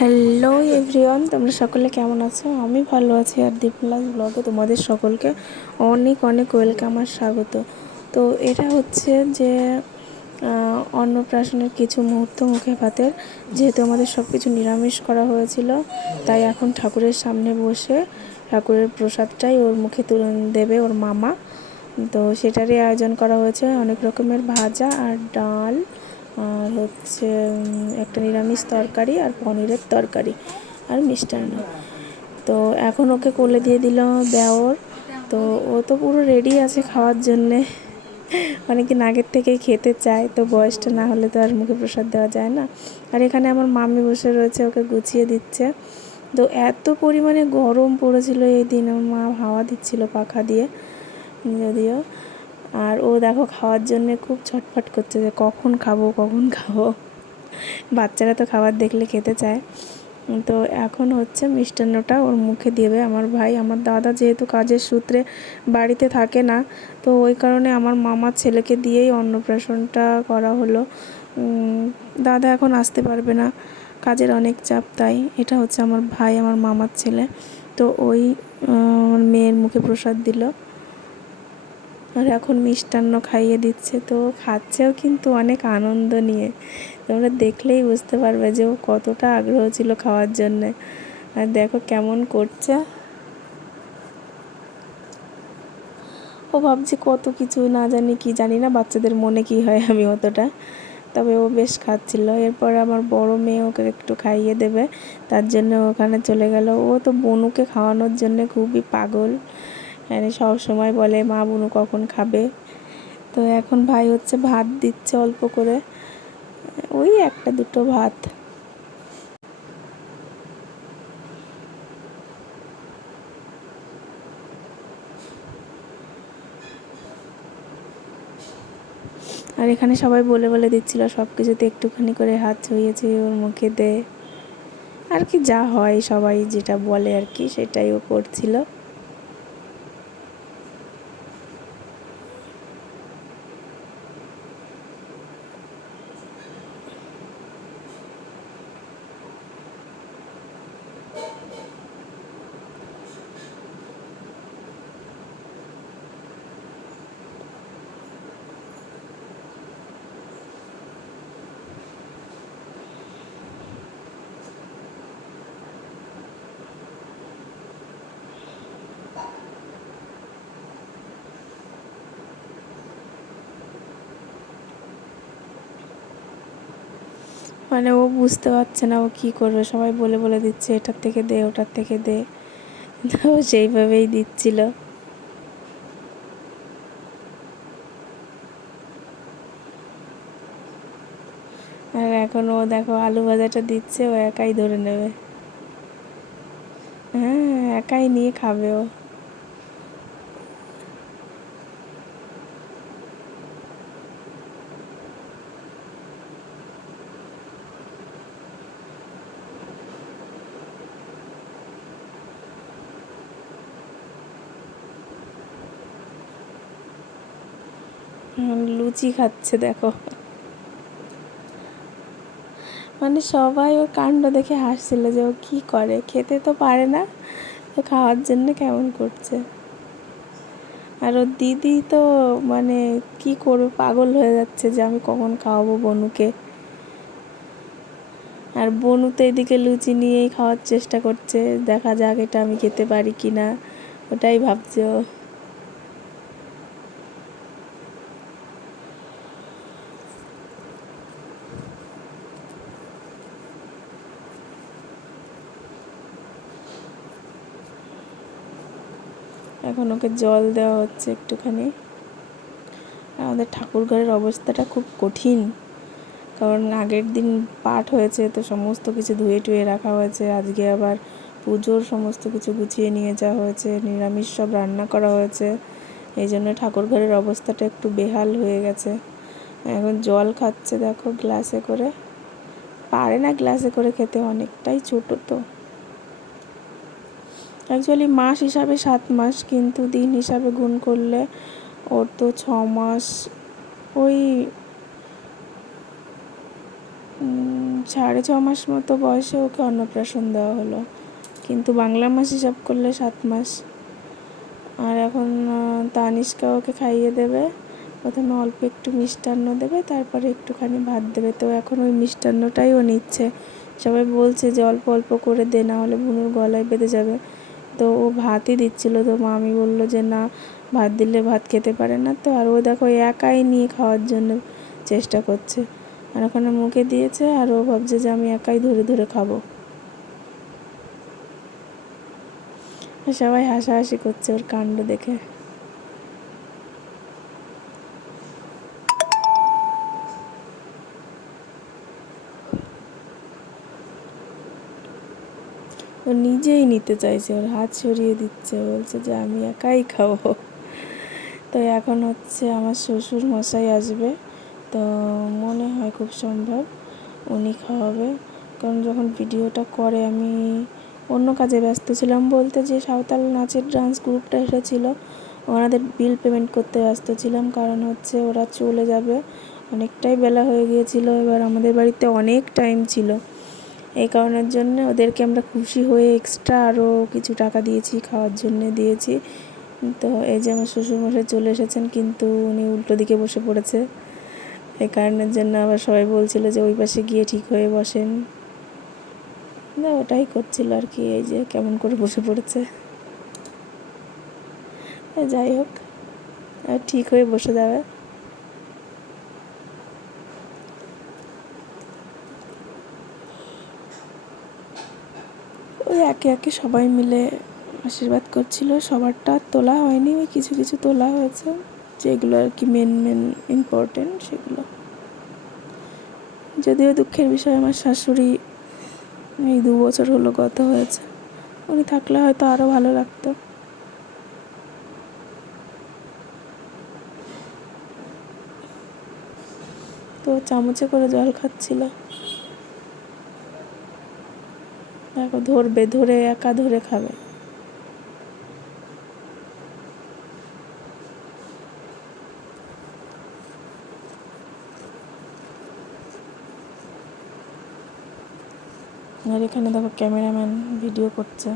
Hello everyone তোমরা সকলে কেমন আছো? আমি ভালো আছি আর দীপলাস ব্লগে তোমাদের সকলকে অনেক অনেক ওয়েলকাম আর স্বাগত। তো এটা হচ্ছে যে অন্নপ্রাশনের কিছু মুহূর্ত মুখে ভাতের। যেহেতু আমাদের সব কিছু নিরামিষ করা হয়েছিল, তাই এখন ঠাকুরের সামনে বসে ঠাকুরের প্রসাদটাই ওর মুখে তুলে দেবে ওর মামা। তো সেটারই আয়োজন করা হয়েছে। অনেক রকমের ভাজা আর ডাল। আর হচ্ছে একটা নিরামিষ তরকারি আর পনিরের তরকারি আর মিষ্টান্ন। তো এখন ওকে কোলে দিয়ে দিল দেওর তো ও তো পুরো রেডি আছে খাওয়ার জন্যে। অনেকদিন আগের থেকেই খেতে চায়, তো বয়সটা না হলে তো আর মুখে প্রসাদ দেওয়া যায় না। আর এখানে আমার মামি বসে রয়েছে, ওকে গুছিয়ে দিচ্ছে। তো এত পরিমাণে গরম পড়েছিল এই দিন, আমার মা হাওয়া দিচ্ছিল পাখা দিয়ে। যদিও। আর ও দেখো খাওয়ার জন্য খুব ছটফট করছে যে কখন খাব কখন খাব। বাচ্চারা তো খাবার দেখলে খেতে চায়। তো এখন হচ্ছে মিষ্টান্নটা ওর মুখে দেবে আমার ভাই। আমার দাদা যেহেতু কাজের সূত্রে বাড়িতে থাকে না, তো ওই কারণে আমার মামার ছেলেকে দিয়েই অন্নপ্রাশনটা করা হলো। দাদা এখন আসতে পারবে না, কাজের অনেক চাপ তাই। এটা হচ্ছে আমার ভাই, আমার মামার ছেলে। তো ওই মেয়ের মুখে প্রসাদ দিল। আর এখন মিষ্টান্ন খাইয়ে দিচ্ছে, তো খাচ্ছেও কিন্তু অনেক আনন্দ নিয়ে। তোমরা দেখলেই বুঝতে পারবে যে ও কতটা আগ্রহ ছিল খাওয়ার জন্যে। আর দেখো কেমন করছে। ও ভাবছে কত কিছু না জানি, কি জানি না, বাচ্চাদের মনে কি হয় আমি অতটা। তবে ও বেশ খাচ্ছিল। এরপর আমার বড় মেয়ে ওকে একটু খাইয়ে দেবে, তার জন্য ওখানে চলে গেল। ও তো বনুকে খাওয়ানোর জন্য খুবই পাগল। সব সময় বলে, মা বুনু কখন খাবে? তো এখন ভাই হচ্ছে ভাত দিচ্ছে অল্প করে। ওই একটা দুটো ভাত। আর এখানে সবাই বলে বলে দিচ্ছিল, সব কিছুতে একটুখানি করে হাত ছুঁয়ে ছুঁয়ে ওর মুখে দে। আর কি যা হয়, সবাই যেটা বলে আর কি, সেটাই ও করছিল। মানে ও বুঝতে পারছে না ও কি করবে। সবাই বলে বলে দিচ্ছে, এটার থেকে দে, ওটার থেকে দে। ও সেইভাবেই দিচ্ছিল। আর এখন ও দেখো আলু ভাজাটা দিচ্ছে, ও একাই ধরে নেবে। হ্যাঁ একাই নিয়ে খাবে ও। লুচি খাচ্ছে, দেখো। মানে সবাই ওর কাণ্ড দেখে হাসছিল যে ও কি করে, খেতে তো পারে না, তো খাওয়ার জন্য কেমন করছে? আর ওর দিদি তো মানে কি করবে, পাগল হয়ে যাচ্ছে যে আমি কখন খাওয়াবো বনুকে। আর বনু তো এদিকে লুচি নিয়েই খাওয়ার চেষ্টা করছে, দেখা যাক এটা আমি খেতে পারি কি না ওটাই ভাবছে ও। এখন ওকে জল দেওয়া হচ্ছে একটুখানি। আমাদের ঠাকুর ঘরের অবস্থাটা খুব কঠিন, কারণ আগের দিন পাঠ হয়েছে তো সমস্ত কিছু ধুয়ে টুয়ে রাখা হয়েছে। আজকে আবার পুজোর সমস্ত কিছু গুছিয়ে নিয়ে যাওয়া হয়েছে, নিরামিষ সব রান্না করা হয়েছে। এই জন্য ঠাকুর ঘরের অবস্থাটা একটু বেহাল হয়ে গেছে। এখন জল খাচ্ছে দেখো গ্লাসে করে। পারে না গ্লাসে করে খেতে, অনেকটাই ছোটো তো। অ্যাকচুয়ালি মাস হিসাবে সাত মাস, কিন্তু দিন হিসাবে গুণ করলে ওর তো ছ মাস। ওই সাড়ে ছ মাস মতো বয়সে ওকে অন্নপ্রাশন দেওয়া হলো। কিন্তু বাংলা মাস হিসাব করলে সাত মাস। আর এখন তানিষ্কা ওকে খাইয়ে দেবে। প্রথমে অল্প একটু মিষ্টান্ন দেবে, তারপরে একটুখানি ভাত দেবে। তো এখন ওই মিষ্টান্নটাই ও নিচ্ছে। সবাই বলছে যে অল্প অল্প করে দে, না হলে বুনুর গলায় বেঁধে যাবে। তো ও ভাতই দিচ্ছিল। তো মামি বলল যে, না, ভাত দিলে ভাত খেতে পারে না তো। আর ও দেখো একাই নিয়ে খাওয়ার জন্য চেষ্টা করছে। আর ওখানে মুখে দিয়েছে আর ও ভাবছে যে, আমি একাই ধরে ধরে খাব। সবাই হাসাহাসি করছে ওর কাণ্ড দেখে। ও নিজেই নিতে চাইছে, ওর হাত সরিয়ে দিচ্ছে, বলছে যে আমি একাই খাব। তো এখন হচ্ছে আমার শ্বশুর মশাই আসবে, তো মনে হয় খুব সম্ভব উনি খাওয়াবে। কারণ যখন ভিডিওটা করে আমি অন্য কাজে ব্যস্ত ছিলাম বলতে যে সাঁওতাল নাচের ডান্স গ্রুপটা এসেছিল, ওনাদের বিল পেমেন্ট করতে ব্যস্ত ছিলাম। কারণ হচ্ছে ওরা চলে যাবে, অনেকটাই বেলা হয়ে গিয়েছিল, এবার আমাদের বাড়িতে অনেক টাইম ছিল। এই কারণের জন্য ওদেরকে আমরা খুশি হয়ে এক্সট্রা আরও কিছু টাকা দিয়েছি, খাওয়ার জন্য দিয়েছি। তো এই যে আমার শ্বশুরমশাই চলে এসেছেন, কিন্তু উনি উল্টো দিকে বসে পড়েছে। এই কারণের জন্য আবার সবাই বলছিল যে ওই পাশে গিয়ে ঠিক হয়ে বসেন। না, ওটাই করছিল আর কি, এই যে কেমন করে বসে পড়েছে। যাই হোক ঠিক হয়ে বসে যাবে। একে একে সবাই মিলে আশীর্বাদ করছিল। সবারটা তোলা হয়নি, ওই কিছু কিছু তোলা হয়েছে, যেগুলো আর কি মেন মেন ইম্পর্টেন্ট সেগুলো। যদিও দুঃখের বিষয়, আমার শাশুড়ি এই দু বছর হলো গত হয়েছে, উনি থাকলে হয়তো আরও ভালো লাগতো। তো চামচে করে জল খাচ্ছিল দেখো ধরবে ধরে একা ধরে খাবে। আর এখানে দেখো ক্যামেরাম্যান ভিডিও করছে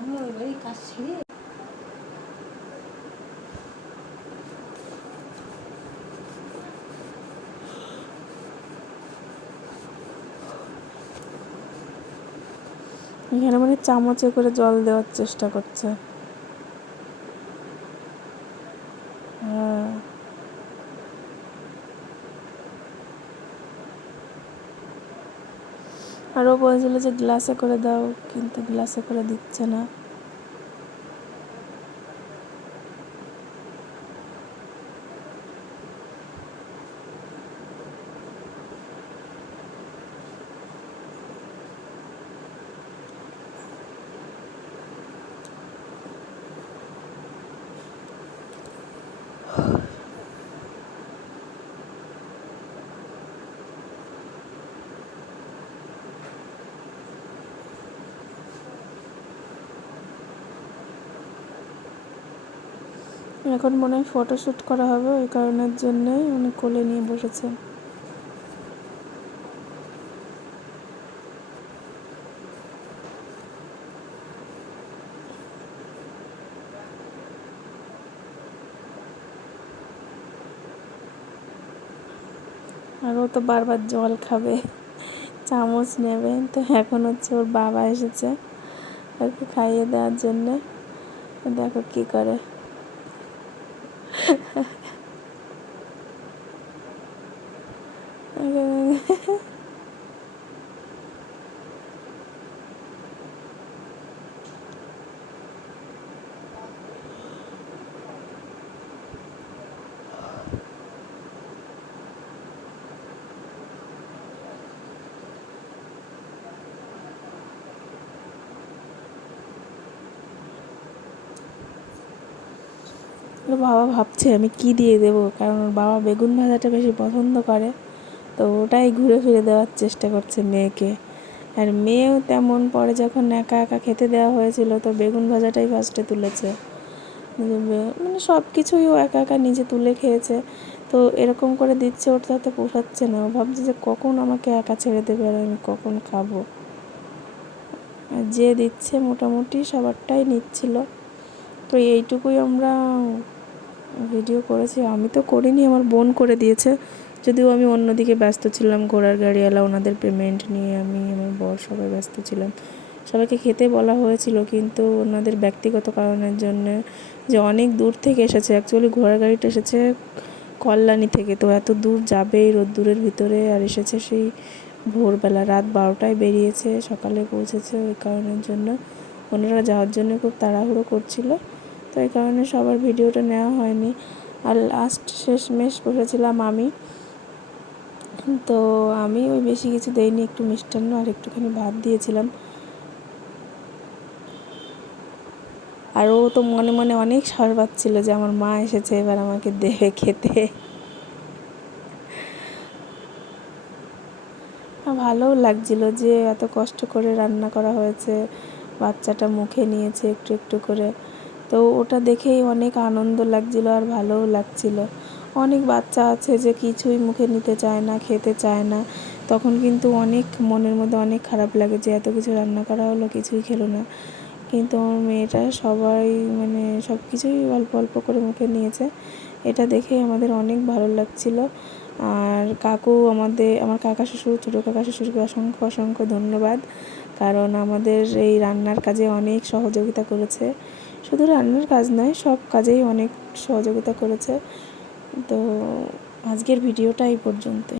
আমি ওই বাড়ি কাজ ছেড়ে এখানে মানে চামচে করে জল দেওয়ার চেষ্টা করছে। হ্যাঁ। আরও বলছিল যে, গ্লাসে করে দাও। কিন্তু গ্লাসে করে দিচ্ছে না। এখন মনে হয় ফটোশ্যুট করা হবে ওই কারণের জন্যে উনি কোলে নিয়ে বসেছেন। আর ও তো বারবার জল খাবে, চামচ নেবে। তো এখন হচ্ছে ওর বাবা এসেছে ওকে খাইয়ে দেওয়ার জন্যে। দেখো কী করে। ওর বাবা, ভাবছে আমি কি দিয়ে দেবো? কারণ ওর বাবা বেগুন ভাজাটা বেশি পছন্দ করে। তো ওটাই ঘুরে ফিরে দেওয়ার চেষ্টা করছে মেয়েকে। আর মেয়েও তেমন, পরে যখন একা একা খেতে দেওয়া হয়েছিল, তো বেগুন ভাজাটাই ফার্স্টে তুলেছে। মানে সব কিছুই ও একা একা নিজে তুলে খেয়েছে। তো এরকম করে দিচ্ছে, ওর তাতে পোষাচ্ছে না। ও ভাবছে যে কখন আমাকে একা ছেড়ে দেবে আর আমি কখন খাব? আর যে দিচ্ছে, মোটামুটি সবারটাই নিচ্ছিল। তো এইটুকুই আমরা ভিডিও করেছি, আমি তো করিনি, আমার বোন করে দিয়েছে। যদিও আমি অন্যদিকে ব্যস্ত ছিলাম, ঘোড়ার গাড়িওয়ালা, ওনাদের পেমেন্ট নিয়ে আমি, আমার বর সবাই ব্যস্ত ছিলাম। সবাইকে খেতে বলা হয়েছিল, কিন্তু ওনাদের ব্যক্তিগত কারণের জন্য যে অনেক দূর থেকে এসেছে অ্যাকচুয়ালি ঘোড়ার গাড়িটা এসেছে কল্যাণী থেকে, তো এত দূর যাবে রোদ্দুরের ভিতরে, আর এসেছে সেই ভোরবেলা, রাত বারোটায় বেরিয়েছে, সকালে পৌঁছেছে ওই কারণের জন্য। ওনারা যাওয়ার জন্য খুব তাড়াহুড়ো করছিল। তো এই কারণে সবার ভিডিওটা নেওয়া হয়নি। আর লাস্ট শেষমেশ বসেছিলাম আমি। তো আমি ওই বেশি কিছু দেইনি, একটু মিষ্টান্ন আর একটুখানি ভাত দিয়েছিলাম। আর ও তো মনে মনে অনেক সার পাচ্ছিল যে আমার মা এসেছে এবার আমাকে দেবে খেতে। ভালোও লাগছিল যে এত কষ্ট করে রান্না করা হয়েছে। বাচ্চাটা মুখে নিয়েছে একটু একটু করে। তো ওটা দেখেই অনেক আনন্দ লাগছিল আর ভালোও লাগছিল। অনেক বাচ্চা আছে যে কিছুই মুখে নিতে চায় না, খেতে চায় না। তখন কিন্তু অনেক মনের মধ্যে অনেক খারাপ লাগে যে এত কিছু রান্না করা হলো, কিছুই খেলো না। কিন্তু আমার মেয়েটা সবাই মানে সব কিছুই অল্প অল্প করে মুখে নিয়েছে। এটা দেখেই আমাদের অনেক ভালো লাগছিল। আর কাকু আমাদের, আমার কাকা শ্বশুর, ছোটো কাকা শ্বশুরকে অসংখ্য অসংখ্য ধন্যবাদ। কারণ আমাদের এই রান্নার কাজে অনেক সহযোগিতা করেছে। শুধু রান্নার কাজ নয় সব কাজেই অনেক সহযোগিতা করেছে। তো আজকের ভিডিওটা এই পর্যন্ত